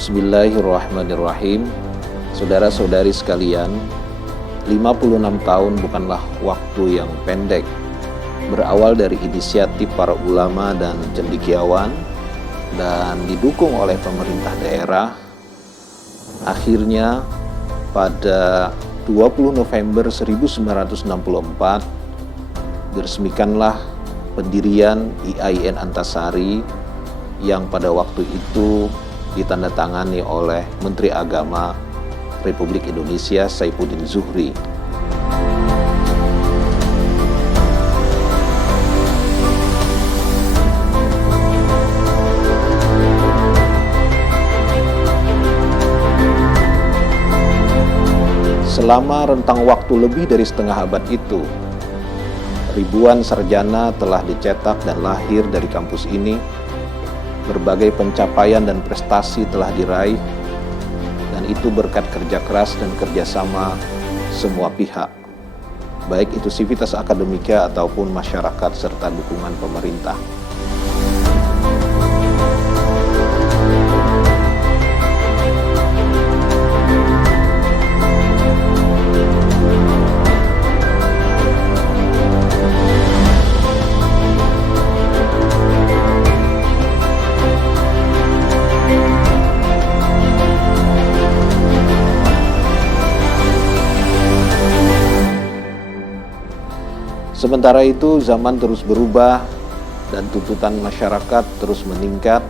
Bismillahirrahmanirrahim. Saudara-saudari sekalian, 56 tahun bukanlah waktu yang pendek. Berawal dari inisiatif para ulama dan cendekiawan dan didukung oleh pemerintah daerah, akhirnya pada 20 November 1964 diresmikanlah pendirian IAIN Antasari yang pada waktu itu ditandatangani oleh Menteri Agama Republik Indonesia Saifuddin Zuhri. Selama rentang waktu lebih dari setengah abad itu, ribuan sarjana telah dicetak dan lahir dari kampus ini. Berbagai pencapaian dan prestasi telah diraih, dan itu berkat kerja keras dan kerjasama semua pihak, baik itu sivitas akademika ataupun masyarakat serta dukungan pemerintah. Sementara itu, zaman terus berubah dan tuntutan masyarakat terus meningkat.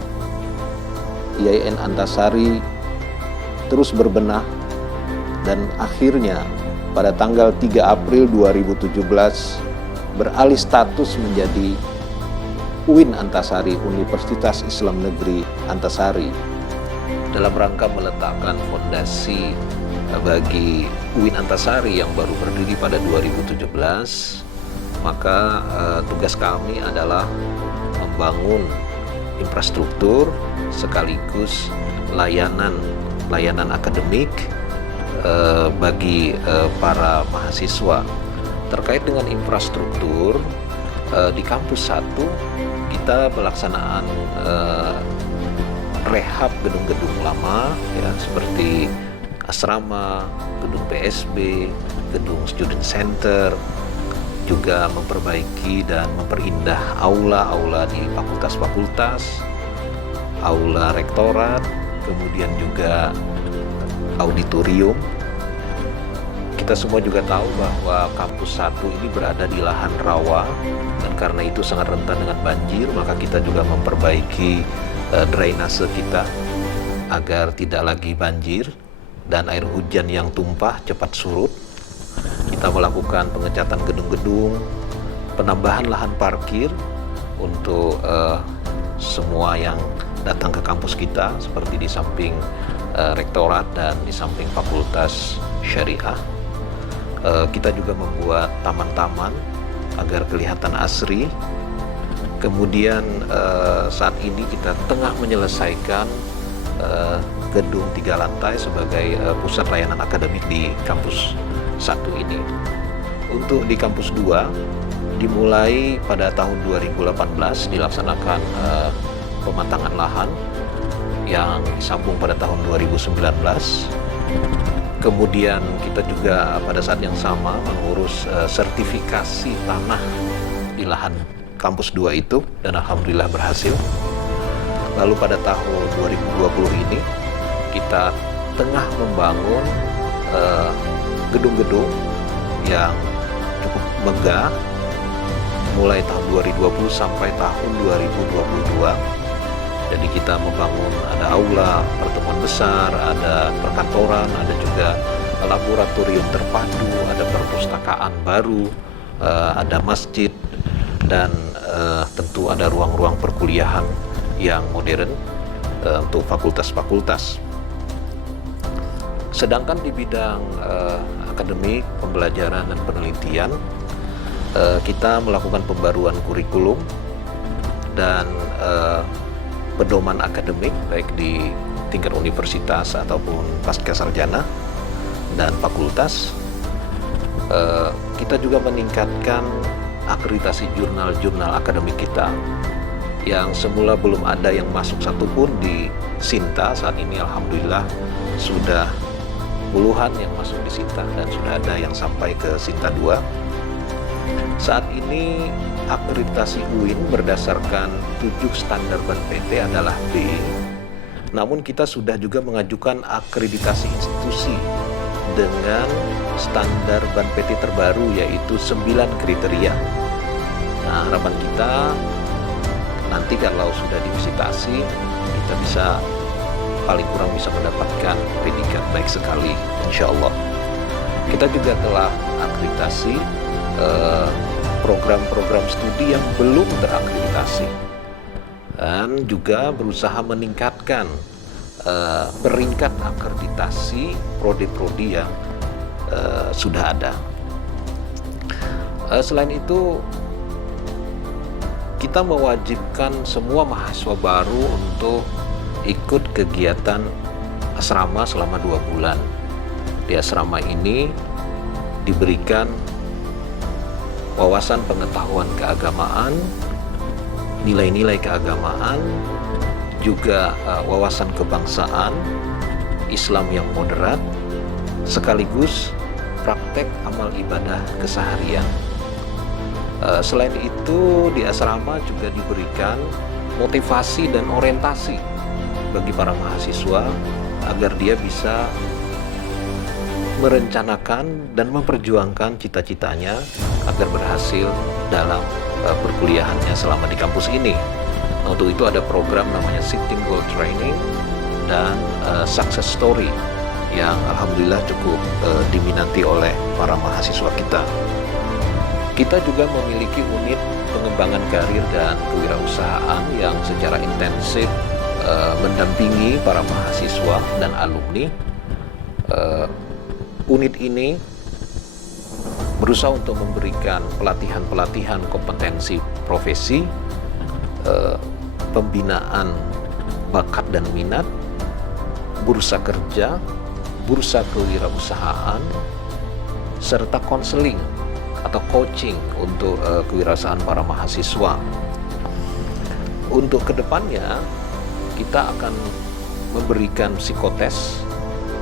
IAIN Antasari terus berbenah dan akhirnya pada tanggal 3 April 2017 beralih status menjadi UIN Antasari, Universitas Islam Negeri Antasari, dalam rangka meletakkan fondasi bagi UIN Antasari yang baru berdiri pada 2017. Maka tugas kami adalah membangun infrastruktur sekaligus layanan akademik bagi para mahasiswa. Terkait dengan infrastruktur, di kampus 1 kita pelaksanaan rehab gedung-gedung lama ya, seperti asrama, gedung PSB, gedung student center, juga memperbaiki dan memperindah aula-aula di fakultas-fakultas, aula rektorat, kemudian juga auditorium. Kita semua juga tahu bahwa kampus 1 ini berada di lahan rawa, dan karena itu sangat rentan dengan banjir, maka kita juga memperbaiki drainase kita agar tidak lagi banjir dan air hujan yang tumpah cepat surut. Kita melakukan pengecatan gedung-gedung, penambahan lahan parkir untuk semua yang datang ke kampus kita, seperti di samping rektorat dan di samping fakultas syariah. Kita juga membuat taman-taman agar kelihatan asri. Kemudian saat ini kita tengah menyelesaikan gedung 3 lantai sebagai pusat layanan akademik di kampus 1 ini. Untuk di kampus 2 dimulai pada tahun 2018 dilaksanakan pematangan lahan yang disambung pada tahun 2019. Kemudian kita juga pada saat yang sama mengurus sertifikasi tanah di lahan kampus 2 itu, dan alhamdulillah berhasil. Lalu pada tahun 2020 ini kita tengah membangun gedung-gedung yang cukup megah mulai tahun 2020 sampai tahun 2022. Jadi kita membangun, ada aula pertemuan besar, ada perkantoran, ada juga laboratorium terpadu, ada perpustakaan baru, ada masjid, dan tentu ada ruang-ruang perkuliahan yang modern untuk fakultas-fakultas. Sedangkan di bidang akademik, pembelajaran dan penelitian, kita melakukan pembaruan kurikulum dan pedoman akademik baik di tingkat universitas ataupun pasca sarjana dan fakultas. Kita juga meningkatkan akreditasi jurnal-jurnal akademik kita yang semula belum ada yang masuk satupun di Sinta, saat ini alhamdulillah sudah puluhan yang masuk di Sinta dan sudah ada yang sampai ke Sinta 2. Saat ini akreditasi UIN berdasarkan 7 standar Ban PT adalah B. Namun kita sudah juga mengajukan akreditasi institusi dengan standar Ban PT terbaru, yaitu 9 kriteria. Nah, harapan kita nanti kalau sudah divisitasi, kita bisa paling kurang bisa mendapatkan predikat baik sekali, insya Allah. Kita juga telah akreditasi program-program studi yang belum terakreditasi, dan juga berusaha meningkatkan peringkat akreditasi prodi-prodi yang sudah ada. Selain itu, kita mewajibkan semua mahasiswa baru untuk ikut kegiatan asrama selama 2 bulan. Di asrama ini diberikan wawasan pengetahuan keagamaan, nilai-nilai keagamaan, juga wawasan kebangsaan, Islam yang moderat, sekaligus praktek amal ibadah keseharian. Selain itu, di asrama juga diberikan motivasi dan orientasi bagi para mahasiswa agar dia bisa merencanakan dan memperjuangkan cita-citanya agar berhasil dalam perkuliahannya selama di kampus ini. Nah, untuk itu ada program namanya Sitting Goal Training dan Success Story yang alhamdulillah cukup diminati oleh para mahasiswa kita. Kita juga memiliki unit pengembangan karir dan kewirausahaan yang secara intensif mendampingi para mahasiswa dan alumni. Unit ini berusaha untuk memberikan pelatihan-pelatihan kompetensi profesi, pembinaan bakat dan minat, bursa kerja, bursa kewirausahaan, serta konseling atau coaching untuk kewirausahaan para mahasiswa. Untuk kedepannya, kita akan memberikan psikotes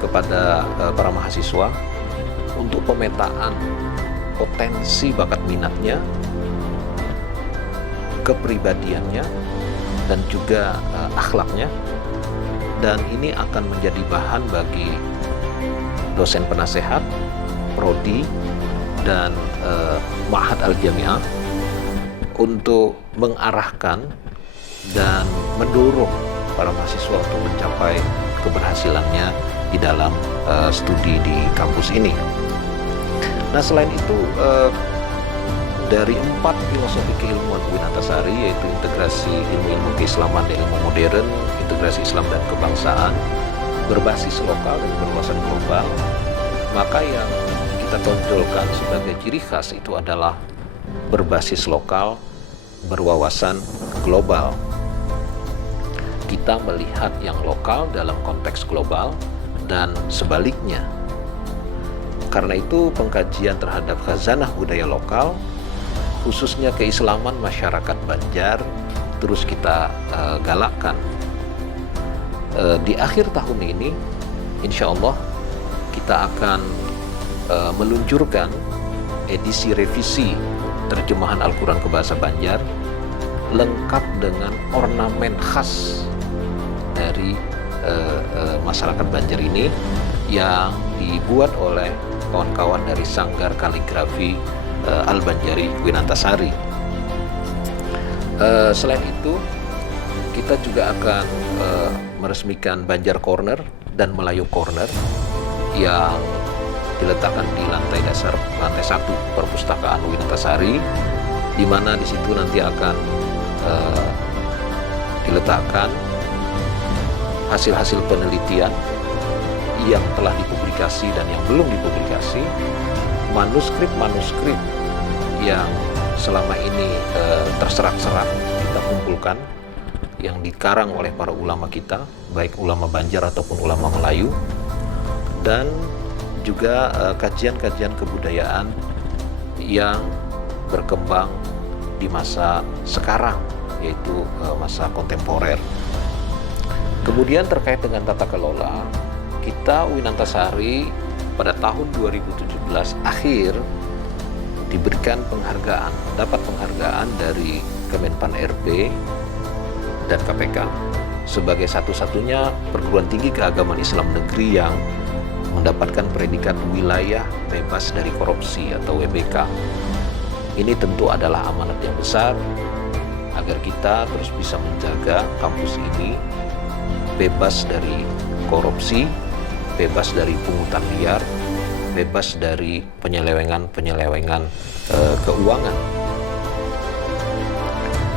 kepada para mahasiswa untuk pemetaan potensi bakat minatnya, kepribadiannya, dan juga akhlaknya. Dan ini akan menjadi bahan bagi dosen penasehat, prodi, dan Ma'had Al-Jami'ah untuk mengarahkan dan mendorong para mahasiswa untuk mencapai keberhasilannya di dalam studi di kampus ini. Nah, selain itu, dari 4 filosofi keilmuan UIN Antasari, yaitu integrasi ilmu-ilmu keislaman dan ilmu modern, integrasi Islam dan kebangsaan, berbasis lokal dan berwawasan global, maka yang kita tonjolkan sebagai ciri khas itu adalah berbasis lokal, berwawasan global. Kita melihat yang lokal dalam konteks global dan sebaliknya. Karena itu, pengkajian terhadap khazanah budaya lokal, khususnya keislaman masyarakat Banjar, terus kita galakkan. Di akhir tahun ini, insya Allah, kita akan meluncurkan edisi revisi terjemahan Al-Quran ke bahasa Banjar, lengkap dengan ornamen khas dari masyarakat Banjar ini yang dibuat oleh kawan-kawan dari Sanggar Kaligrafi Al-Banjari UIN Antasari. Selain itu, kita juga akan meresmikan Banjar Corner dan Melayu Corner yang diletakkan di lantai dasar, lantai 1 perpustakaan UIN Antasari, di mana di situ nanti akan diletakkan hasil-hasil penelitian yang telah dipublikasi dan yang belum dipublikasi, manuskrip-manuskrip yang selama ini terserak-serak kita kumpulkan, yang dikarang oleh para ulama kita, baik ulama Banjar ataupun ulama Melayu, dan juga kajian-kajian kebudayaan yang berkembang di masa sekarang yaitu masa kontemporer. Kemudian terkait dengan tata kelola, kita UIN Antasari pada tahun 2017 akhir diberikan penghargaan, dapat penghargaan dari Kemenpan RB dan KPK sebagai satu-satunya perguruan tinggi keagamaan Islam negeri yang mendapatkan predikat wilayah bebas dari korupsi atau WBK. Ini tentu adalah amanat yang besar agar kita terus bisa menjaga kampus ini bebas dari korupsi, bebas dari pungutan liar, bebas dari penyelewengan keuangan.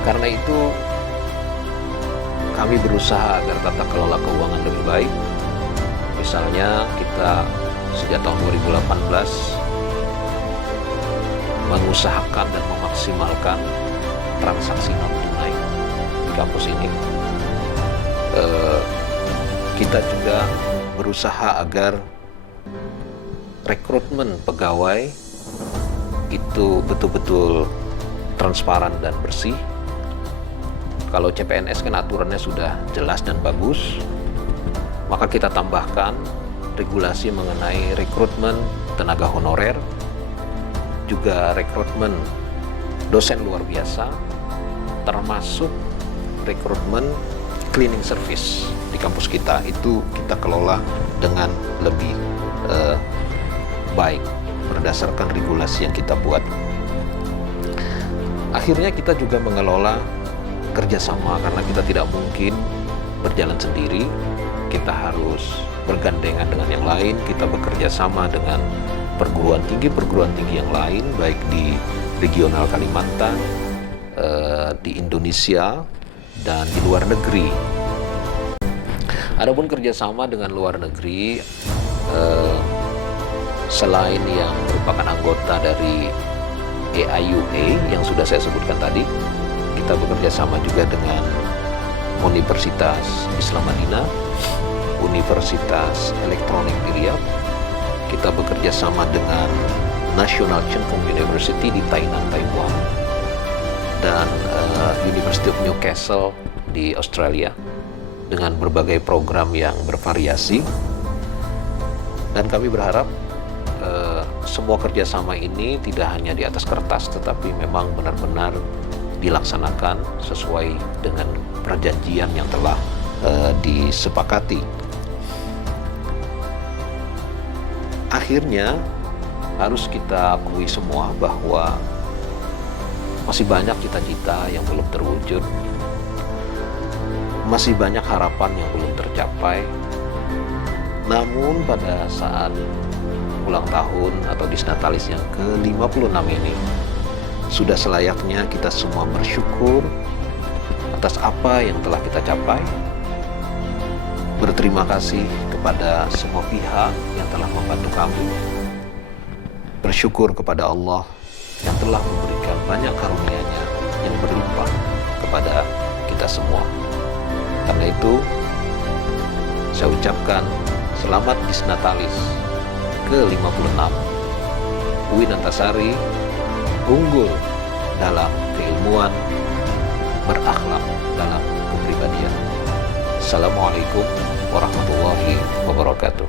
Karena itu kami berusaha agar tata kelola keuangan lebih baik. Misalnya kita sejak tahun 2018 mengusahakan dan memaksimalkan transaksi non tunai di kampus ini. Kita juga berusaha agar rekrutmen pegawai itu betul-betul transparan dan bersih. Kalau CPNS kan aturannya sudah jelas dan bagus, maka kita tambahkan regulasi mengenai rekrutmen tenaga honorer, juga rekrutmen dosen luar biasa, termasuk rekrutmen cleaning service di kampus kita. Itu kita kelola dengan lebih baik berdasarkan regulasi yang kita buat. Akhirnya kita juga mengelola kerjasama karena kita tidak mungkin berjalan sendiri. Kita harus bergandengan dengan yang lain. Kita bekerja sama dengan perguruan tinggi yang lain, baik di regional Kalimantan, di Indonesia, dan di luar negeri. Adapun kerjasama dengan luar negeri, selain yang merupakan anggota dari EIUA yang sudah saya sebutkan tadi, kita bekerja sama juga dengan Universitas Islam Madinah, Universitas Elektronik di Riyadh. Kita bekerja sama dengan National Cheng Kung University di Tainan, Taiwan, dan University of Newcastle di Australia dengan berbagai program yang bervariasi. Dan kami berharap semua kerjasama ini tidak hanya di atas kertas, tetapi memang benar-benar dilaksanakan sesuai dengan perjanjian yang telah disepakati. Akhirnya harus kita akui semua bahwa masih banyak cita-cita yang belum terwujud, masih banyak harapan yang belum tercapai. Namun pada saat ulang tahun atau Disnatalis yang ke-56 ini, sudah selayaknya kita semua bersyukur atas apa yang telah kita capai. Berterima kasih kepada semua pihak yang telah membantu kami. Bersyukur kepada Allah yang telah memberikan banyak karunia-Nya yang berlimpah kepada kita semua. Karena itu, saya ucapkan selamat Disnatalis ke-56. UIN Antasari unggul dalam keilmuan, berakhlak dalam kepribadian. Assalamualaikum warahmatullahi wabarakatuh.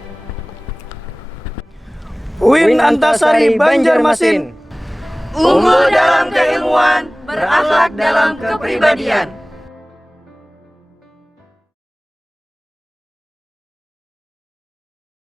UIN Antasari Banjarmasin unggul dalam keilmuan, berakhlak dalam kepribadian.